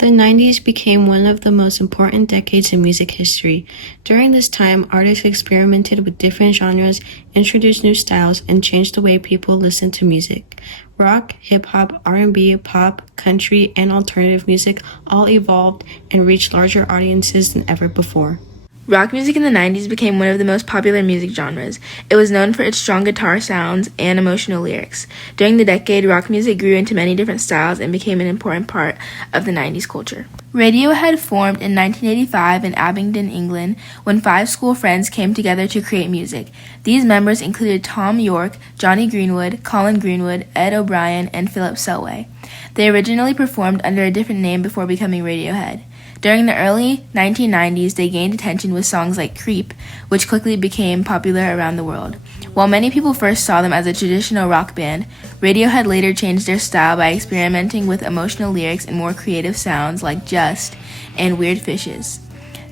The 90s became one of the most important decades in music history. During this time, artists experimented with different genres, introduced new styles, and changed the way people listened to music. Rock, hip-hop, R&B, pop, country, and alternative music all evolved and reached larger audiences than ever before. Rock music in the 90s became one of the most popular music genres. It was known for its strong guitar sounds and emotional lyrics. During the decade, rock music grew into many different styles and became an important part of the 90s culture. Radiohead formed in 1985 in Abingdon, England, when 5 school friends came together to create music. These members included Thom Yorke, Jonny Greenwood, Colin Greenwood, Ed O'Brien, and Philip Selway. They originally performed under a different name before becoming Radiohead. During the early 1990s, they gained attention with songs like Creep, which quickly became popular around the world. While many people first saw them as a traditional rock band, Radiohead later changed their style by experimenting with emotional lyrics and more creative sounds like Just and Weird Fishes.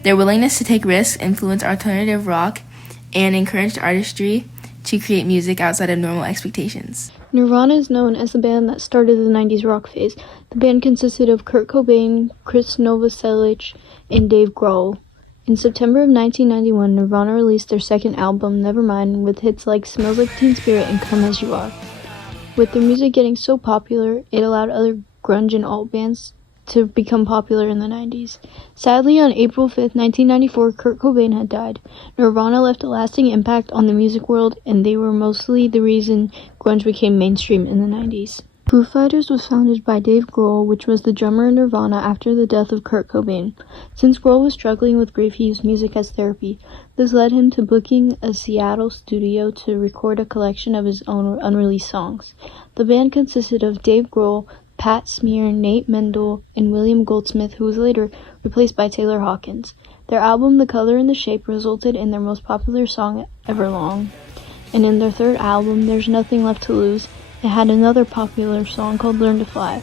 Their willingness to take risks influenced alternative rock and encouraged artistry to create music outside of normal expectations. Nirvana is known as the band that started the 90s rock phase. The band consisted of Kurt Cobain, Chris Novoselic, and Dave Grohl. In September of 1991, Nirvana released their second album, Nevermind, with hits like Smells Like Teen Spirit and Come As You Are. With their music getting so popular, it allowed other grunge and alt bands to become popular in the 90s. Sadly, on April 5, 1994, Kurt Cobain had died. Nirvana left a lasting impact on the music world, and they were mostly the reason grunge became mainstream in the 90s. Foo Fighters was founded by Dave Grohl, which was the drummer in Nirvana after the death of Kurt Cobain. Since Grohl was struggling with grief, he used music as therapy. This led him to booking a Seattle studio to record a collection of his own unreleased songs. The band consisted of Dave Grohl, Pat Smear, Nate Mendel, and William Goldsmith, who was later replaced by Taylor Hawkins. Their album, The Color and the Shape, resulted in their most popular song, Everlong. And in their third album, There's Nothing Left to Lose, it had another popular song called Learn to Fly.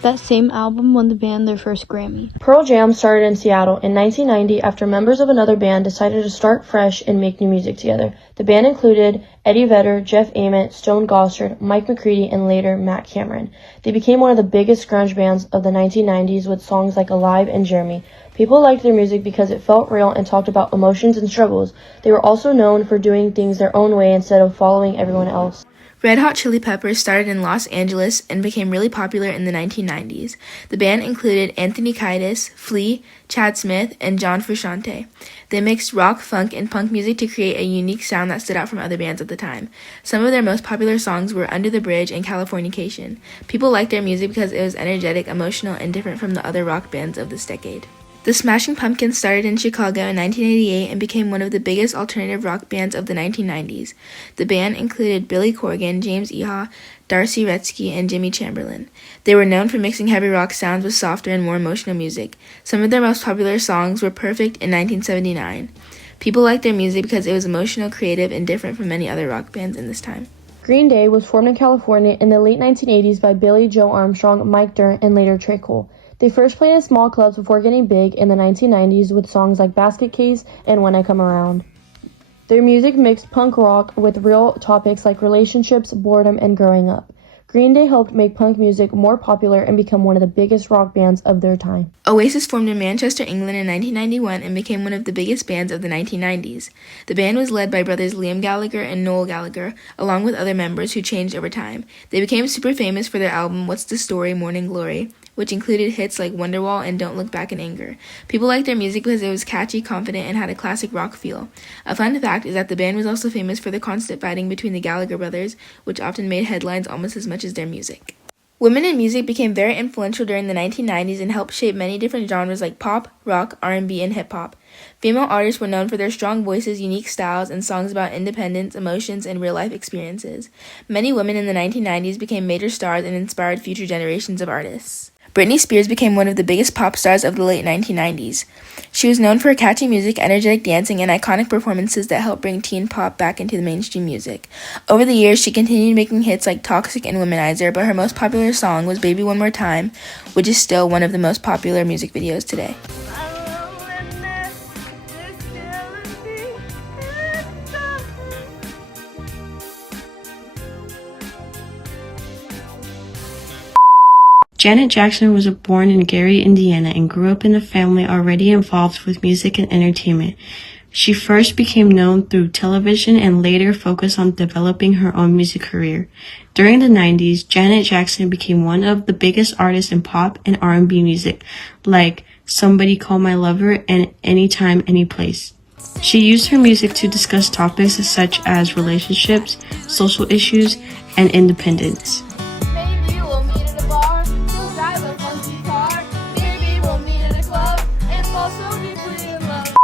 That same album won the band their first Grammy. Pearl Jam started in Seattle in 1990 after members of another band decided to start fresh and make new music together. The band included Eddie Vedder, Jeff Ament, Stone Gossard, Mike McCready, and later Matt Cameron. They became one of the biggest grunge bands of the 1990s with songs like Alive and Jeremy. People liked their music because it felt real and talked about emotions and struggles. They were also known for doing things their own way instead of following everyone else. Red Hot Chili Peppers started in Los Angeles and became really popular in the 1990s. The band included Anthony Kiedis, Flea, Chad Smith, and John Frusciante. They mixed rock, funk, and punk music to create a unique sound that stood out from other bands at the time. Some of their most popular songs were Under the Bridge and Californication. People liked their music because it was energetic, emotional, and different from the other rock bands of this decade. The Smashing Pumpkins started in Chicago in 1988 and became one of the biggest alternative rock bands of the 1990s. The band included Billy Corgan, James Iha, Darcy Retzky, and Jimmy Chamberlain. They were known for mixing heavy rock sounds with softer and more emotional music. Some of their most popular songs were Perfect in 1979. People liked their music because it was emotional, creative, and different from many other rock bands in this time. Green Day was formed in California in the late 1980s by Billy Joe Armstrong, Mike Dirnt, and later Trey Cole. They first played in small clubs before getting big in the 1990s with songs like Basket Case and When I Come Around. Their music mixed punk rock with real topics like relationships, boredom, and growing up. Green Day helped make punk music more popular and become one of the biggest rock bands of their time. Oasis formed in Manchester, England in 1991 and became one of the biggest bands of the 1990s. The band was led by brothers Liam Gallagher and Noel Gallagher, along with other members who changed over time. They became super famous for their album What's the Story, Morning Glory, which included hits like Wonderwall and Don't Look Back in Anger. People liked their music because it was catchy, confident, and had a classic rock feel. A fun fact is that the band was also famous for the constant fighting between the Gallagher brothers, which often made headlines almost as much as their music. Women in music became very influential during the 1990s and helped shape many different genres like pop, rock, R&B, and hip-hop. Female artists were known for their strong voices, unique styles, and songs about independence, emotions, and real-life experiences. Many women in the 1990s became major stars and inspired future generations of artists. Britney Spears became one of the biggest pop stars of the late 1990s. She was known for her catchy music, energetic dancing, and iconic performances that helped bring teen pop back into the mainstream music. Over the years, she continued making hits like Toxic and Womanizer, but her most popular song was Baby One More Time, which is still one of the most popular music videos today. Janet Jackson was born in Gary, Indiana, and grew up in a family already involved with music and entertainment. She first became known through television and later focused on developing her own music career. During the 90s, Janet Jackson became one of the biggest artists in pop and R&B music, like Somebody Call My Lover and Anytime, Anyplace. She used her music to discuss topics such as relationships, social issues, and independence. Maybe we'll meet at a bar, we'll drive a funky car. Maybe we'll meet at a club and fall so deeply in love.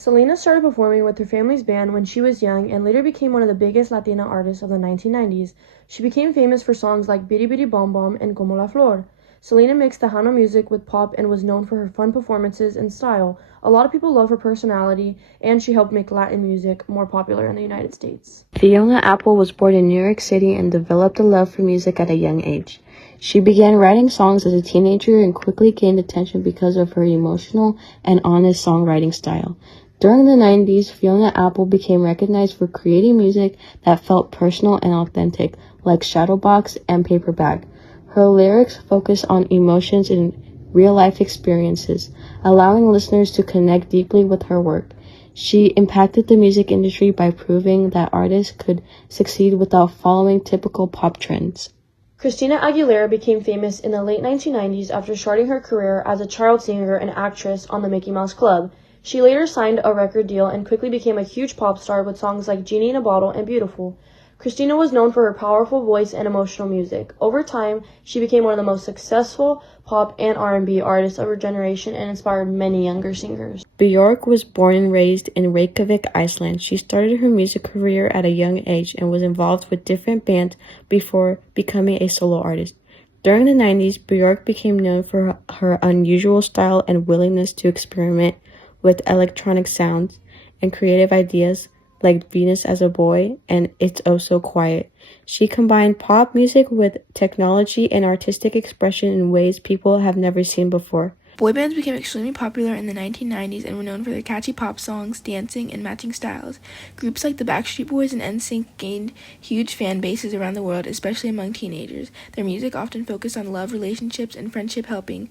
Selena started performing with her family's band when she was young and later became one of the biggest Latina artists of the 1990s. She became famous for songs like Bidi Bidi Bom Bom and Como la Flor. Selena mixed Tejano music with pop and was known for her fun performances and style. A lot of people love her personality, and she helped make Latin music more popular in the United States. Fiona Apple was born in New York City and developed a love for music at a young age. She began writing songs as a teenager and quickly gained attention because of her emotional and honest songwriting style. During the 90s, Fiona Apple became recognized for creating music that felt personal and authentic, like Shadowbox and Paper Bag. Her lyrics focus on emotions and real-life experiences, allowing listeners to connect deeply with her work. She impacted the music industry by proving that artists could succeed without following typical pop trends. Christina Aguilera became famous in the late 1990s after starting her career as a child singer and actress on the Mickey Mouse Club. She later signed a record deal and quickly became a huge pop star with songs like Genie in a Bottle and Beautiful. Christina was known for her powerful voice and emotional music. Over time, she became one of the most successful pop and R&B artists of her generation and inspired many younger singers. Björk was born and raised in Reykjavik, Iceland. She started her music career at a young age and was involved with different bands before becoming a solo artist. During the 90s, Björk became known for her unusual style and willingness to experiment with electronic sounds and creative ideas like Venus as a Boy and It's Oh So Quiet. She combined pop music with technology and artistic expression in ways people have never seen before. Boy bands became extremely popular in the 1990s and were known for their catchy pop songs, dancing, and matching styles. Groups like the Backstreet Boys and NSYNC gained huge fan bases around the world, especially among teenagers. Their music often focused on love, relationships, and friendship, helping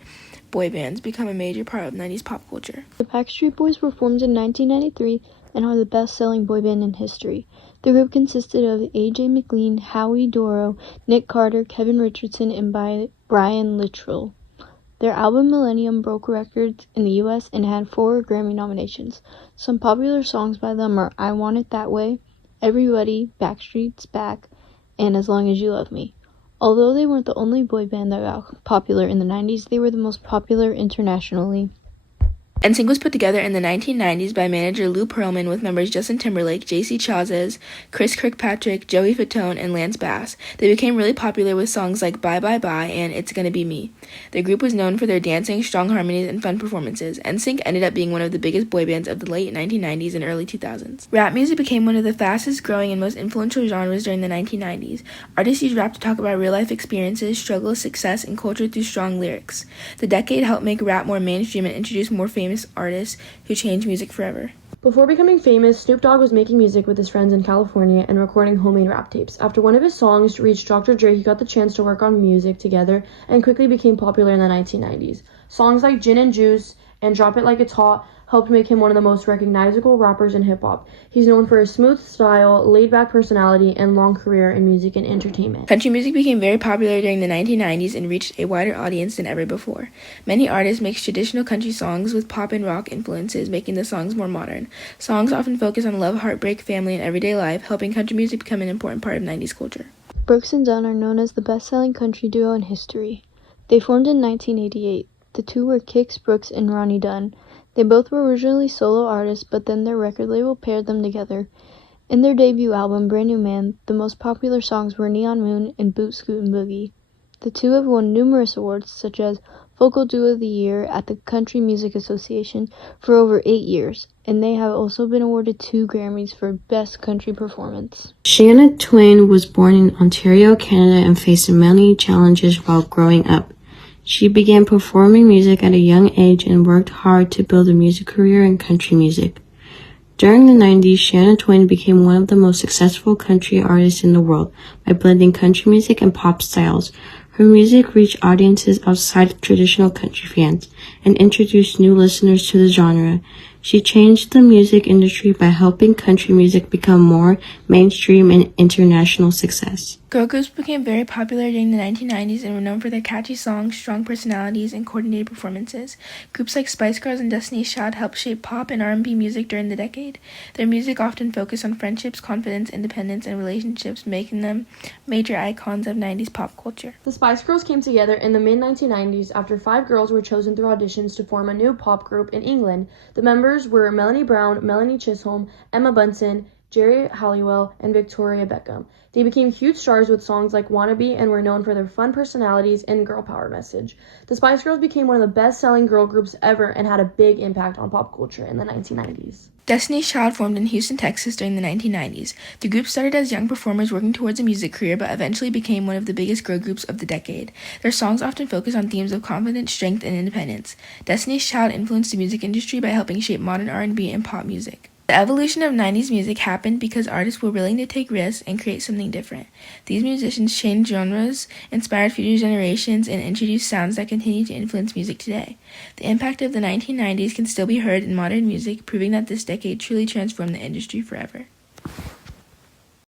boy bands become a major part of 90s pop culture. The Backstreet Boys were formed in 1993 and are the best-selling boy band in history. The group consisted of A.J. McLean, Howie Dorough, Nick Carter, Kevin Richardson, and Brian Littrell. Their album Millennium broke records in the US and had 4 Grammy nominations. Some popular songs by them are I Want It That Way, Everybody, Backstreet's Back, and As Long As You Love Me. Although they weren't the only boy band that got popular in the 90s, they were the most popular internationally. NSYNC was put together in the 1990s by manager Lou Pearlman with members Justin Timberlake, J.C. Chasez, Chris Kirkpatrick, Joey Fatone, and Lance Bass. They became really popular with songs like Bye Bye Bye and It's Gonna Be Me. The group was known for their dancing, strong harmonies, and fun performances. NSYNC ended up being one of the biggest boy bands of the late 1990s and early 2000s. Rap music became one of the fastest growing and most influential genres during the 1990s. Artists used rap to talk about real-life experiences, struggles, success, and culture through strong lyrics. The decade helped make rap more mainstream and introduce more famous artists who changed music forever. Before becoming famous, Snoop Dogg was making music with his friends in California and recording homemade rap tapes. After one of his songs reached Dr. Dre, he got the chance to work on music together and quickly became popular in the 1990s. Songs like Gin and Juice and Drop It Like It's Hot helped make him one of the most recognizable rappers in hip-hop. He's known for his smooth style, laid-back personality, and long career in music and entertainment. Country music became very popular during the 1990s and reached a wider audience than ever before. Many artists mix traditional country songs with pop and rock influences, making the songs more modern. Songs often focus on love, heartbreak, family, and everyday life, helping country music become an important part of 90s culture. Brooks and Dunn are known as the best-selling country duo in history. They formed in 1988. The two were Kix Brooks and Ronnie Dunn. They both were originally solo artists, but then their record label paired them together. In their debut album, Brand New Man, the most popular songs were Neon Moon and Boot Scootin' Boogie. The two have won numerous awards, such as Vocal Duo of the Year at the Country Music Association for over 8 years, and they have also been awarded 2 Grammys for Best Country Performance. Shania Twain was born in Ontario, Canada, and faced many challenges while growing up. She began performing music at a young age and worked hard to build a music career in country music. During the 90s, Shania Twain became one of the most successful country artists in the world by blending country music and pop styles. Her music reached audiences outside of traditional country fans and introduced new listeners to the genre. She changed the music industry by helping country music become more mainstream and international success. Girl groups became very popular during the 1990s and were known for their catchy songs, strong personalities, and coordinated performances. Groups like Spice Girls and Destiny's Child helped shape pop and R&B music during the decade. Their music often focused on friendships, confidence, independence, and relationships, making them major icons of 90s pop culture. The Spice Girls came together in the mid-1990s after 5 girls were chosen through auditions to form a new pop group in England. The members were Melanie Brown, Melanie Chisholm, Emma Bunton, Jerry Halliwell, and Victoria Beckham. They became huge stars with songs like Wannabe and were known for their fun personalities and girl power message. The Spice Girls became one of the best-selling girl groups ever and had a big impact on pop culture in the 1990s. Destiny's Child formed in Houston, Texas during the 1990s. The group started as young performers working towards a music career, but eventually became one of the biggest girl groups of the decade. Their songs often focus on themes of confidence, strength, and independence. Destiny's Child influenced the music industry by helping shape modern R&B and pop music. The evolution of 90s music happened because artists were willing to take risks and create something different. These musicians changed genres, inspired future generations, and introduced sounds that continue to influence music today. The impact of the 1990s can still be heard in modern music, proving that this decade truly transformed the industry forever.